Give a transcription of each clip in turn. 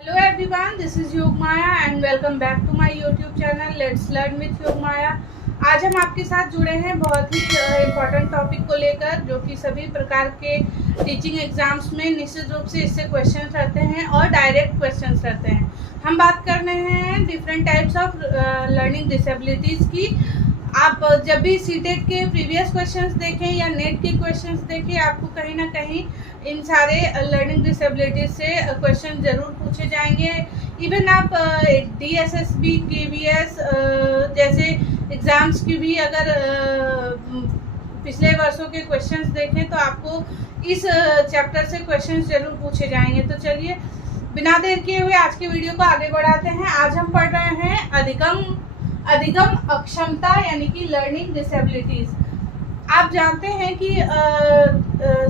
Hello everyone, this is योग माया and welcome back to my YouTube channel Let's Learn with योग माया। आज हम आपके साथ जुड़े हैं बहुत ही इम्पोर्टेंट टॉपिक को लेकर, जो कि सभी प्रकार के टीचिंग एग्जाम्स में निश्चित रूप से इससे क्वेश्चन रहते हैं और डायरेक्ट क्वेश्चन रहते हैं। हम बात कर रहे हैं different types of learning disabilities की। आप जब भी सीटेट के प्रीवियस क्वेश्चंस देखें या नेट के क्वेश्चंस देखें, आपको कहीं ना कहीं इन सारे लर्निंग डिसेबिलिटीज से क्वेश्चन ज़रूर पूछे जाएंगे। इवन आप DSSB KVS जैसे एग्ज़ाम्स की भी अगर पिछले वर्षों के क्वेश्चंस देखें तो आपको इस चैप्टर से क्वेश्चंस ज़रूर पूछे जाएंगे। तो चलिए बिना देर किए हुए आज के वीडियो को आगे बढ़ाते हैं। आज हम पढ़ रहे हैं अधिगम अक्षमता यानी कि लर्निंग डिसेबिलिटीज। आप जानते हैं कि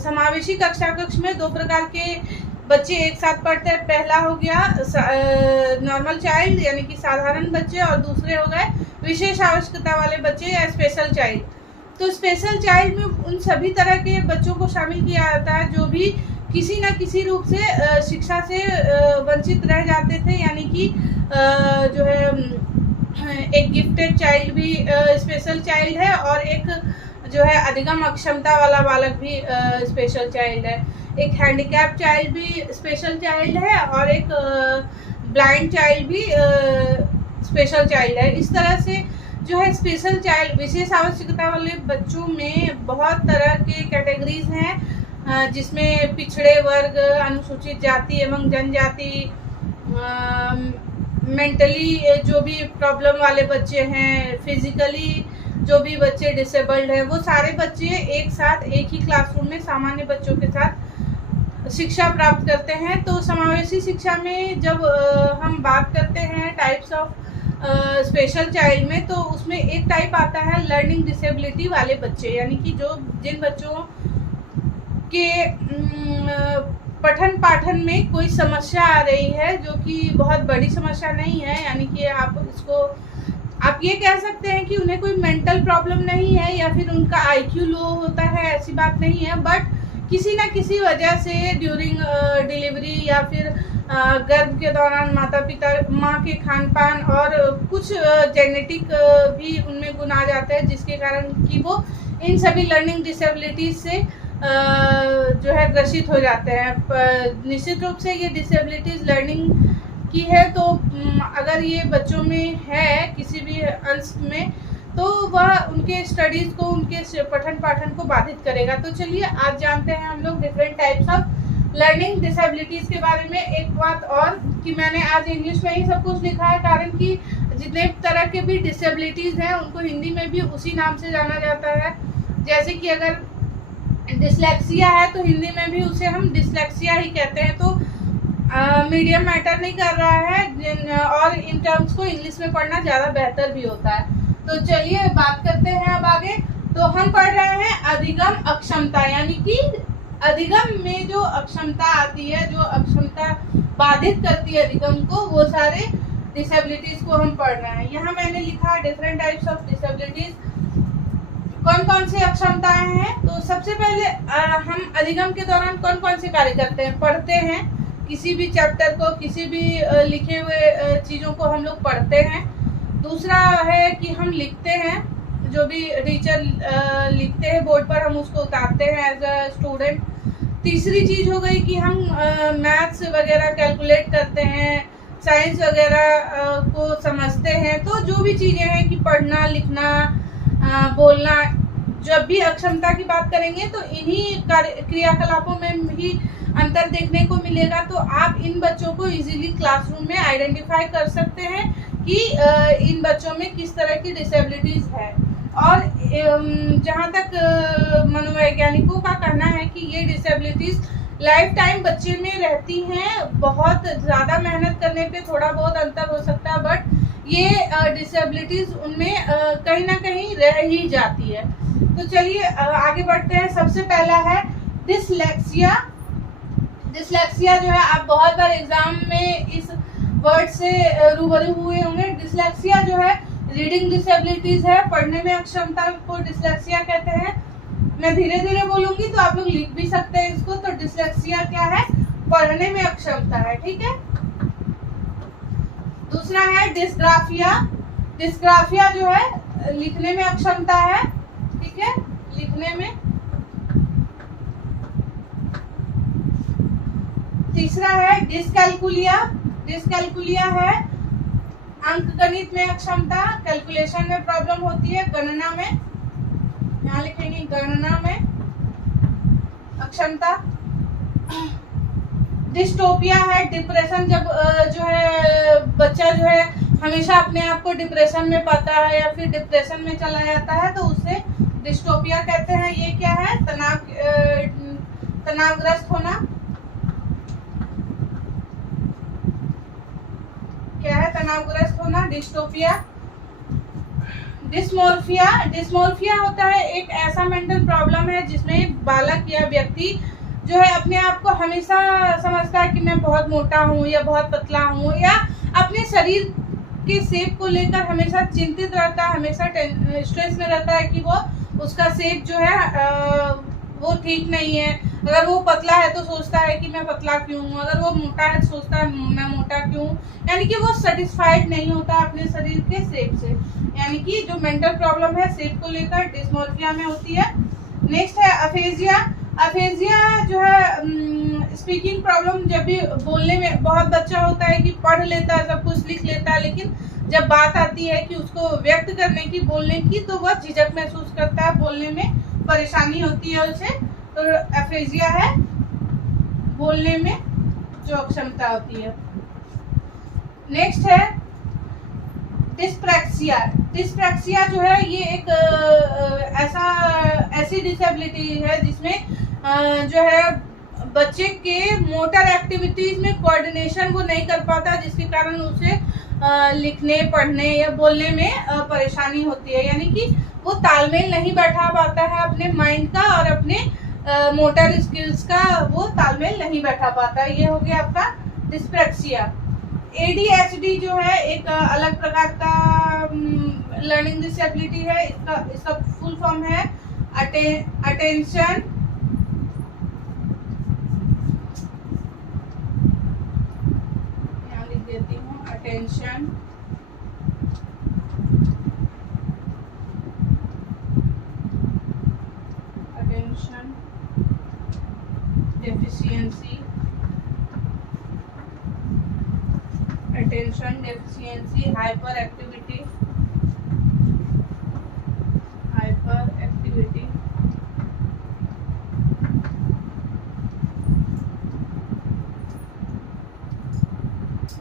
समावेशी कक्षा कक्ष में दो प्रकार के बच्चे एक साथ पढ़ते हैं। पहला हो गया नॉर्मल चाइल्ड यानी कि साधारण बच्चे, और दूसरे हो गए विशेष आवश्यकता वाले बच्चे या स्पेशल चाइल्ड। तो स्पेशल चाइल्ड में उन सभी तरह के बच्चों को शामिल किया जाता है जो भी किसी न किसी रूप से शिक्षा से वंचित रह जाते थे, यानी कि जो है एक गिफ्टेड चाइल्ड भी स्पेशल चाइल्ड है और एक जो है अधिगम अक्षमता वाला बालक भी स्पेशल चाइल्ड है। एक हैंडीकैप चाइल्ड भी स्पेशल चाइल्ड है और एक ब्लाइंड चाइल्ड भी स्पेशल चाइल्ड है। इस तरह से जो है स्पेशल चाइल्ड विशेष आवश्यकता वाले बच्चों में बहुत तरह के कैटेगरीज हैं, जिसमें पिछड़े वर्ग, अनुसूचित जाति एवं जनजाति, मेंटली जो भी प्रॉब्लम वाले बच्चे हैं, फिजिकली जो भी बच्चे डिसेबल्ड हैं, वो सारे बच्चे एक साथ एक ही क्लासरूम में सामान्य बच्चों के साथ शिक्षा प्राप्त करते हैं। तो समावेशी शिक्षा में जब हम बात करते हैं टाइप्स ऑफ स्पेशल चाइल्ड में, तो उसमें एक टाइप आता है लर्निंग डिसेबिलिटी वाले बच्चे, यानी कि जिन बच्चों के पठन पाठन में कोई समस्या आ रही है, जो कि बहुत बड़ी समस्या नहीं है, यानी कि आप ये कह सकते हैं कि उन्हें कोई मेंटल प्रॉब्लम नहीं है या फिर उनका IQ लो होता है, ऐसी बात नहीं है। बट किसी न किसी वजह से ड्यूरिंग डिलीवरी या फिर गर्भ के दौरान माँ के खान पान और कुछ जेनेटिक भी उनमें गुण आ जाते हैं, जिसके कारण कि वो इन सभी लर्निंग डिसेबिलिटीज से जो है ग्रसित हो जाते हैं। निश्चित रूप से ये डिसेबिलिटीज लर्निंग की है, तो अगर ये बच्चों में है किसी भी अंश में, तो वह उनके स्टडीज़ को, उनके पठन पाठन को बाधित करेगा। तो चलिए आज जानते हैं हम लोग different types of learning disabilities के बारे में। एक बात और कि मैंने आज इंग्लिश में ही सब कुछ लिखा है, कारण कि जितने तरह के भी डिसेबिलिटीज़ हैं उनको हिंदी में भी उसी नाम से जाना जाता है। जैसे कि अगर डिसलेक्सिया है तो हिंदी में भी उसे हम डिसलेक्सिया ही कहते हैं। तो मीडियम मैटर नहीं कर रहा है, और इन टर्म्स को इंग्लिश में पढ़ना ज़्यादा बेहतर भी होता है। तो चलिए बात करते हैं अब आगे। तो हम पढ़ रहे हैं अधिगम अक्षमता, यानी कि अधिगम में जो अक्षमता आती है, जो अक्षमता बाधित करती है अधिगम को, वो सारे डिसेबिलिटीज को हम पढ़ रहे हैं। यहाँ मैंने लिखा डिफरेंट टाइप्स ऑफ डिसेबिलिटीज, कौन कौन सी अक्षमताएं हैं। तो सबसे पहले हम अधिगम के दौरान कौन कौन से कार्य करते हैं, पढ़ते हैं किसी भी चैप्टर को, किसी भी लिखे हुए चीज़ों को हम लोग पढ़ते हैं। दूसरा है कि हम लिखते हैं, जो भी टीचर लिखते हैं बोर्ड पर हम उसको उतारते हैं एज अ स्टूडेंट। तीसरी चीज़ हो गई कि हम मैथ्स वगैरह कैलकुलेट करते हैं, साइंस वगैरह को समझते हैं। तो जो भी चीज़ें हैं कि पढ़ना, लिखना, बोलना, जब भी अक्षमता की बात करेंगे तो इन्हीं क्रियाकलापों में भी अंतर देखने को मिलेगा। तो आप इन बच्चों को इजीली क्लासरूम में आइडेंटिफाई कर सकते हैं कि इन बच्चों में किस तरह की डिसेबिलिटीज़ है। और जहाँ तक मनोवैज्ञानिकों का कहना है कि ये डिसेबिलिटीज़ लाइफ टाइम बच्चे में रहती हैं। बहुत ज़्यादा मेहनत करने पे थोड़ा बहुत अंतर हो सकता है, बट ये डिसेबिलिटीज़ उनमें कहीं ना कहीं रह ही जाती है। तो चलिए आगे बढ़ते हैं। सबसे पहला है डिसलेक्सिया। डिसलेक्सिया जो है, आप बहुत बार एग्जाम में इस वर्ड से रूबरू हुए होंगे। डिसलेक्सिया जो है रीडिंग डिसेबिलिटीज है, पढ़ने में अक्षमता को डिसलेक्सिया कहते हैं। मैं धीरे धीरे बोलूंगी तो आप लोग लिख भी सकते हैं इसको। तो डिसलेक्सिया क्या है, पढ़ने में अक्षमता है, ठीक है। दूसरा है डिस्ग्राफिया। डिस्ग्राफिया जो है लिखने में अक्षमता है, ठीक है, लिखने में। तीसरा है डिसकैलकुलिया। डिसकैलकुलिया है अंकगणित में अक्षमता, कैलकुलेशन में प्रॉब्लम होती है, गणना में, यहाँ लिखेंगे गणना में अक्षमता। डिस्टोपिया है डिप्रेशन, जब जो है बच्चा जो है हमेशा अपने आप को डिप्रेशन में पाता है या फिर डिप्रेशन में चला जाता है तो उसे डिस्टोपिया कहते हैं। ये क्या है, तनावग्रस्त होना। क्या है, तनावग्रस्त होना, डिस्टोपिया। डिस्मोर्फिया। डिस्मोर्फिया होता है एक ऐसा मेंटल प्रॉब्लम है जिसमें बालक या व्यक्ति जो है अपने आप को हमेशा समझता है कि मैं बहुत मोटा हूँ या बहुत पतला हूँ, या अपने शरीर के शेप को लेकर हमेशा चिंतित रहता है, हमेशा स्ट्रेस में रहता है कि वो उसका शेप जो है वो ठीक नहीं है। अगर वो पतला है तो सोचता है कि मैं पतला क्यों हूँ, अगर वो मोटा है तो सोचता है मैं मोटा क्यों, यानी कि वो सेटिस्फाइड नहीं होता अपने शरीर के शेप से। यानी कि जो मेंटल प्रॉब्लम है शेप को लेकर डिस्मोर्फिया में होती है। नेक्स्ट है अफेजिया। अफेजिया जो है स्पीकिंग प्रॉब्लम, जब भी बोलने में बहुत बच्चा होता है कि पढ़ लेता है, सब कुछ लिख लेता है, लेकिन जब बात आती है कि उसको व्यक्त करने की, बोलने की, तो वह झिझक महसूस करता है, बोलने में परेशानी होती है उसे। तो एफेजिया है बोलने में जो अक्षमता होती है। नेक्स्ट है डिस्प्रैक्सिया। डिस्प्रैक्सिया जो है ये एक ऐसी डिसेबिलिटी है जिसमें जो है बच्चे के मोटर एक्टिविटीज में कोऑर्डिनेशन वो नहीं कर पाता, जिसके कारण उसे लिखने, पढ़ने या बोलने में परेशानी होती है। यानी कि वो तालमेल नहीं बैठा पाता है अपने माइंड का और अपने मोटर स्किल्स का, वो तालमेल नहीं बैठा पाता है। ये हो गया आपका डिस्प्रैक्सिया। ADHD जो है एक अलग प्रकार का लर्निंग डिसेबिलिटी है। इसका फुल फॉर्म है attention deficiency, hyper activity,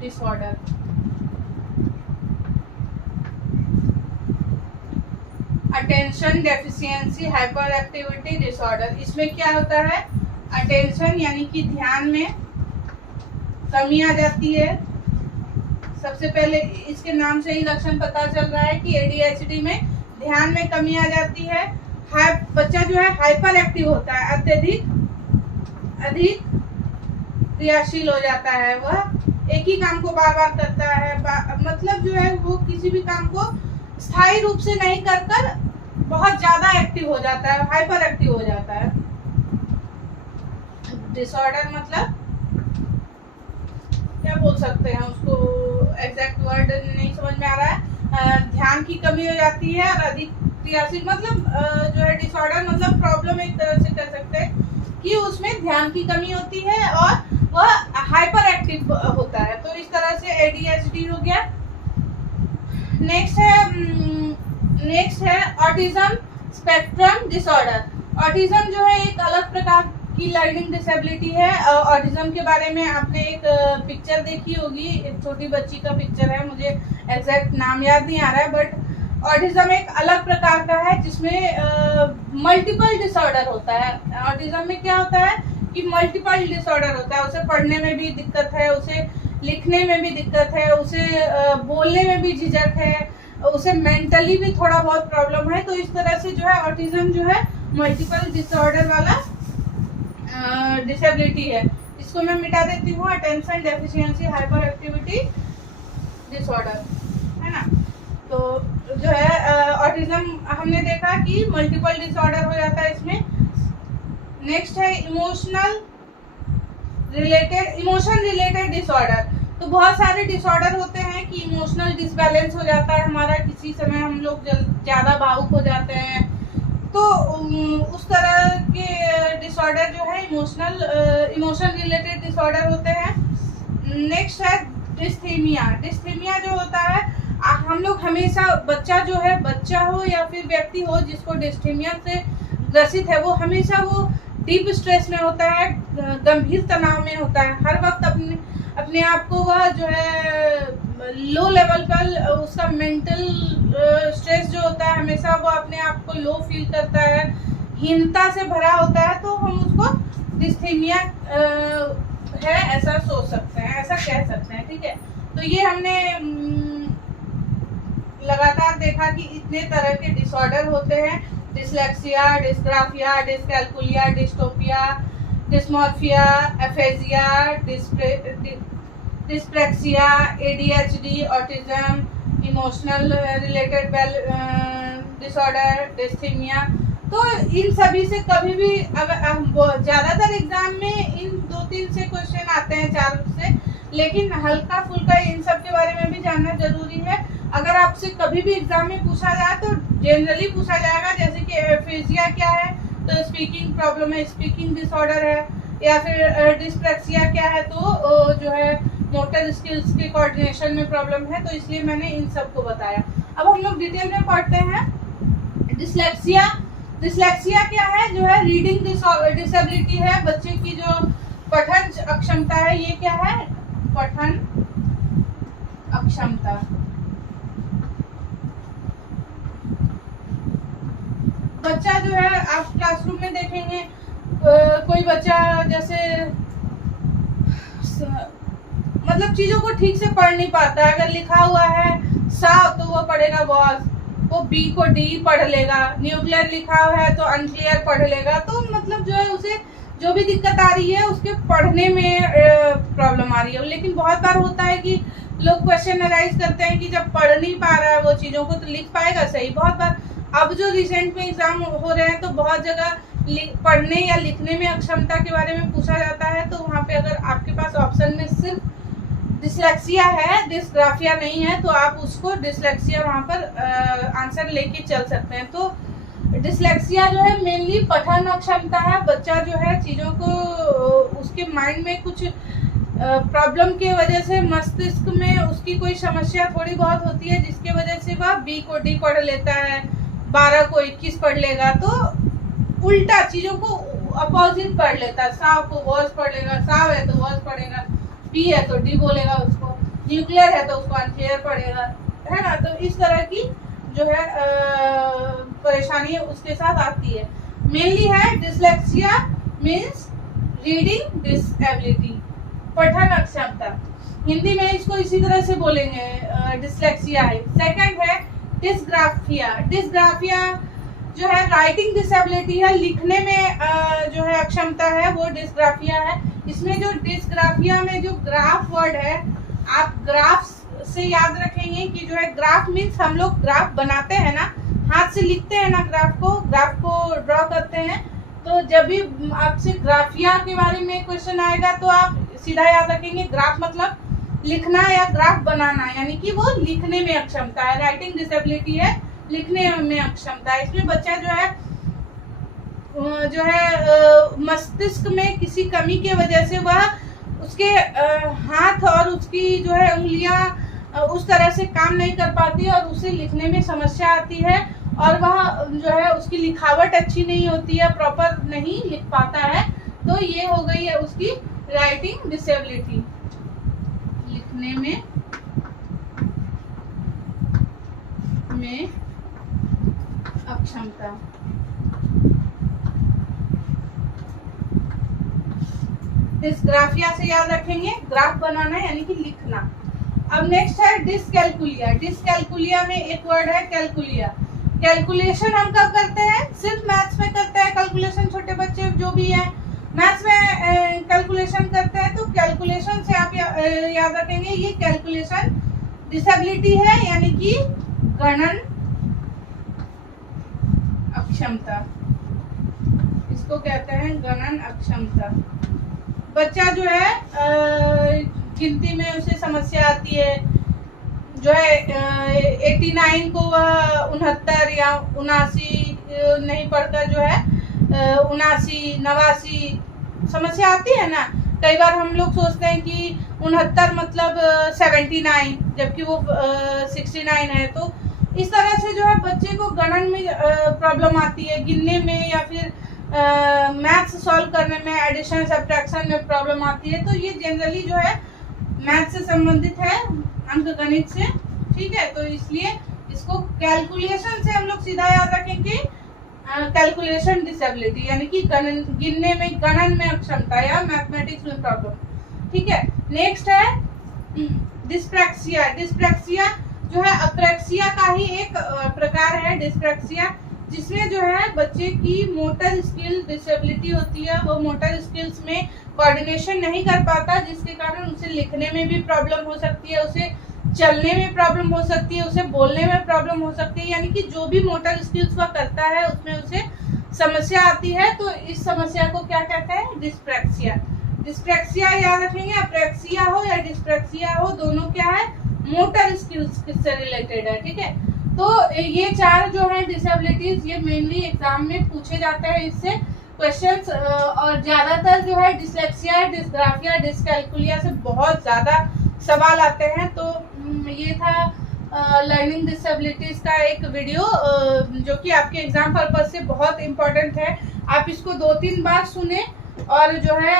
disorder. Attention deficiency hyper activity disorder. इसमें क्या होता है, अटेंशन यानी कि ध्यान में कमी आ जाती है। सबसे पहले इसके नाम से ही लक्षण पता चल रहा है कि ADHD में ध्यान में कमी आ जाती है। बच्चा जो है हाइपर एक्टिव होता है, अधिक क्रियाशील हो जाता है, वह एक ही काम को बार बार करता है, मतलब जो है वो किसी भी काम को स्थायी रूप से नहीं कर बहुत ज्यादा एक्टिव हो जाता है, हाइपर एक्टिव हो जाता है। डिसऑर्डर मतलब क्या बोल सकते हैं उसको, एग्जैक्ट वर्ड नहीं समझ में आ रहा है। ध्यान की कमी हो जाती है और अधिक क्रियाशील, मतलब जो है डिसऑर्डर मतलब प्रॉब्लम एक तरह से कह सकते हैं कि उसमें ध्यान की कमी होती है और वह हाइपर एक्टिव होता है। तो इस तरह से ADHD हो गया। नेक्स्ट है ऑटिज्म स्पेक्ट्रम डिसऑर्डर। ऑटिज्म जो है एक अलग प्रकार की लर्निंग डिसेबिलिटी है। ऑटिज्म के बारे में आपने एक पिक्चर देखी होगी, एक छोटी बच्ची का पिक्चर है, मुझे एग्जैक्ट नाम याद नहीं आ रहा है, बट ऑटिज्म एक अलग प्रकार का है जिसमें मल्टीपल डिसऑर्डर होता है। ऑटिज्म में क्या होता है कि मल्टीपल डिसऑर्डर होता है, उसे पढ़ने में भी दिक्कत है, उसे लिखने में भी दिक्कत है, उसे बोलने में भी झिझक है, उसे मेंटली भी थोड़ा बहुत प्रॉब्लम है। तो इस तरह से जो है ऑटिज्म जो है मल्टीपल डिसऑर्डर वाला डिसेबिलिटी है। इसको मैं मिटा देती हूँ, attention deficiency hyper activity disorder, है ना। तो जो है ऑटिज्म हमने देखा कि मल्टीपल डिसऑर्डर हो जाता है इसमें। नेक्स्ट है इमोशन रिलेटेड डिसऑर्डर। तो बहुत सारे डिसऑर्डर होते हैं कि इमोशनल डिसबैलेंस हो जाता है हमारा, किसी समय हम लोग ज़्यादा भावुक हो जाते हैं, तो उस तरह के डिसऑर्डर जो है इमोशन रिलेटेड डिसऑर्डर होते हैं। नेक्स्ट है डिस्थीमिया। डिस्थीमिया जो होता है, हम लोग हमेशा बच्चा हो या फिर व्यक्ति हो जिसको डिस्थीमिया से ग्रसित है, वो हमेशा वो डीप स्ट्रेस में होता है, गंभीर तनाव में होता है, हर वक्त अपने आप को वह जो है लो लेवल पर उसका मेंटल स्ट्रेस जो होता है, हमेशा वो अपने आप को लो फील करता है, हीनता से भरा होता है, तो हम उसको डिस्थीमिया है ऐसा सोच सकते हैं, ऐसा कह सकते हैं। ठीक है, तो ये हमने लगातार देखा कि इतने तरह के डिसऑर्डर होते हैं, dyslexia, dysgraphia, dyscalculia, dystopia, dysmorphia, aphasia, dyspraxia, ADHD, autism, emotional related disorder, dysthymia. तो इन सभी से कभी भी अगर ज़्यादातर एग्जाम में इन 2-3 से क्वेश्चन आते हैं, 4 से, लेकिन हल्का फुल्का इन सब के बारे में भी जानना जरूरी है। अगर आपसे कभी भी एग्जाम में पूछा जाए तो जनरली पूछा जाएगा, जैसे कि एफेजिया क्या है, तो स्पीकिंग प्रॉब्लम है, स्पीकिंग डिसऑर्डर है, या फिर डिस्प्रेक्सिया क्या है, तो जो है मोटर स्किल्स के कोऑर्डिनेशन में प्रॉब्लम है, तो इसलिए मैंने इन सब को बताया। अब हम लोग डिटेल में पढ़ते हैं। डिसलेक्सिया। डिसलेक्सिया क्या है, जो है रीडिंग डिसेबिलिटी है, बच्चे की जो पठन अक्षमता है, ये क्या है, पठन अक्षमता। बच्चा जो है, आप क्लासरूम में देखेंगे कोई बच्चा जैसे मतलब चीजों को ठीक से पढ़ नहीं पाता है। अगर लिखा हुआ है सा तो वो पढ़ेगा वॉज, वो बी को डी पढ़ लेगा, न्यूक्लियर लिखा हुआ है तो अनक्लियर पढ़ लेगा। तो मतलब जो है उसे जो भी दिक्कत आ रही है उसके पढ़ने में प्रॉब्लम आ रही है। लेकिन बहुत बार होता है कि लोग क्वेश्चन एनालाइज करते हैं कि जब पढ़ नहीं पा रहा है वो चीज़ों को तो लिख पाएगा सही। बहुत बार अब जो रिसेंट में एग्जाम हो रहे हैं तो बहुत जगह पढ़ने या लिखने में अक्षमता के बारे में पूछा जाता है, तो वहाँ पे अगर आपके पास ऑप्शन में सिर्फ डिसलेक्सिया है, डिस्ग्राफिया नहीं है, तो आप उसको डिसलेक्सिया वहाँ पर आंसर लेके चल सकते हैं। तो डिसलेक्सिया जो है मेनली पठन अक्षमता है। बच्चा जो है चीज़ों को उसके माइंड में कुछ प्रॉब्लम के वजह से मस्तिष्क में उसकी कोई समस्या थोड़ी बहुत होती है, जिसके वजह से वह बी को डी पढ़ लेता है, 12 को 21 पढ़ लेगा, तो उल्टा चीज़ों को अपोजिट पढ़ लेता है। साव को वॉज पढ़ लेगा, साव है तो वॉज पढ़ेगा, बी है तो डी बोलेगा, उसको न्यूक्लियर है तो उसको अनक्लियर पढ़ेगा, है ना। तो इस तरह की जो है परेशानी उसके साथ आती है। मेनली है डिसलेक्सिया मीन्स रीडिंग डिसेबिलिटी, पठन अक्षमता। हिंदी में इसको इसी तरह से बोलेंगे, डिसलेक्सिया है। सेकंड है डिस्ग्राफिया। डिस्ग्राफिया जो है राइटिंग डिसेबिलिटी है, लिखने में जो है अक्षमता है, वो डिस्ग्राफिया है। इसमें जो डिस्ग्राफिया में जो ग्राफ वर्ड है, आप ग्राफ से याद रखेंगे कि जो है ग्राफ मीन्स हम लोग ग्राफ बनाते हैं ना, हाथ से लिखते हैं ना ग्राफ को ड्रॉ करते हैं। तो जब भी आपसे ग्राफिया के बारे में क्वेश्चन आएगा तो आप सीधा याद रखेंगे ग्राफ मतलब लिखना या ग्राफ बनाना, यानी कि वो लिखने में अक्षमता है। राइटिंग डिसेबिलिटी है, लिखने में अक्षमता है। इसमें बच्चा जो है मस्तिष्क में किसी कमी के वजह से वह उसके हाथ और उसकी जो है उंगलियां उस तरह से काम नहीं कर पाती और उसे लिखने में समस्या आती है, और वह जो है उसकी लिखावट अच्छी नहीं होती है, प्रॉपर नहीं लिख पाता है। तो ये हो गई है उसकी राइटिंग डिसेबिलिटी, लिखने में अक्षमता। डिस्ग्राफिया से याद रखेंगे ग्राफ बनाना यानी कि लिखना। अब नेक्स्ट है डिसकैल्कुलिया। डिसकैल्कुलिया में एक वर्ड है कैलकुलिया। कैलकुलेशन हम कब करते हैं? सिर्फ मैथ्स में करते हैं कैलकुलेशन। छोटे बच्चे जो भी हैं मैथ्स में कैलकुलेशन करते हैं, तो कैलकुलेशन से आप याद रखेंगे ये कैलकुलेशन डिसेबिलिटी है, यानी कि गणन अक्षमता, इसको कहते हैं गणन अक्षमता। बच्चा जो है गिनती में उसे समस्या आती है, जो है 89 को वह 69 या 79 नहीं पढ़कर जो है 79 89 समस्या आती है ना। कई बार हम लोग सोचते हैं कि 69 मतलब 79 जबकि वो 69 है। तो इस तरह से जो है बच्चे को गणन में प्रॉब्लम आती है, गिनने में या फिर मैथ्स सॉल्व करने में, एडिशन सब्ट्रैक्शन में प्रॉब्लम आती है। तो ये जनरली जो है मैथ्स से संबंधित है, अंकगणित से, ठीक है। तो इसलिए इसको कैलकुलेशन से हम लोग सीधा याद रखेंगे, कैलकुलेशन डिसेबिलिटी यानी कि गिनने में, गणन में अक्षमता या मैथमेटिक्स में प्रॉब्लम, ठीक है। नेक्स्ट है डिस्प्रैक्सिया। डिस्प्रैक्सिया जो है अप्रैक्सिया का ही एक प्रकार है, डिस्प्रैक्सिया, जिसमें जो है बच्चे की मोटर स्किल डिसेबिलिटी होती है। वो मोटर स्किल्स में कोऑर्डिनेशन नहीं कर पाता, जिसके कारण उसे लिखने में भी प्रॉब्लम हो सकती है, उसे चलने में प्रॉब्लम हो सकती है, उसे बोलने में प्रॉब्लम हो सकती है, यानी कि जो भी मोटर स्किल्स वह करता है उसमें उसे समस्या आती है। तो इस समस्या को क्या कहते हैं? डिस्प्रैक्सिया। डिस्प्रैक्सिया याद रखेंगे, अप्रैक्सिया हो या डिस्प्रैक्सिया हो, दोनों क्या है? मोटर स्किल्स से रिलेटेड है, ठीक है। तो ये चार जो है डिसेबिलिटीज, ये मेनली एग्जाम में पूछे जाते हैं इससे क्वेश्चंस, और ज्यादातर जो है डिस्लेक्सिया, डिस्ग्राफिया, डिस्कैल्कुलिया से बहुत ज्यादा सवाल आते हैं। तो ये था लर्निंग डिसेबिलिटीज का एक वीडियो, जो कि आपके एग्जाम पर्पज से बहुत इम्पोर्टेंट है। आप इसको 2-3 बार सुने और जो है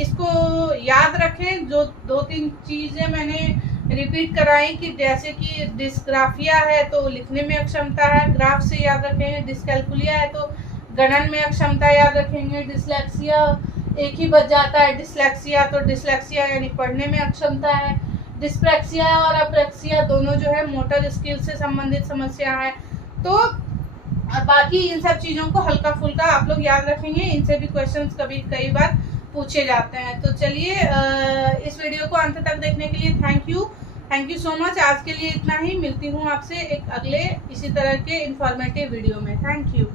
इसको याद रखें। जो 2-3 चीजें मैंने रिपीट कराई कि जैसे कि डिस्ग्राफिया है तो लिखने में अक्षमता है, ग्राफ से याद रखेंगे। डिस्कैल्कुलिया है तो गणन में अक्षमता याद रखेंगे। डिस्लेक्सिया एक ही बच जाता है, डिस्लेक्सिया, तो डिस्लेक्सिया यानी पढ़ने में अक्षमता है। डिस्प्रैक्सिया और अप्रैक्सिया दोनों जो है मोटर स्किल से संबंधित समस्या है। तो बाकी इन सब चीज़ों को हल्का फुल्का आप लोग याद रखेंगे, इनसे भी क्वेश्चंस कई बार पूछे जाते हैं। तो चलिए इस वीडियो को अंत तक देखने के लिए थैंक यू सो मच। आज के लिए इतना ही, मिलती हूँ आपसे एक अगले इसी तरह के इंफॉर्मेटिव वीडियो में। Thank you.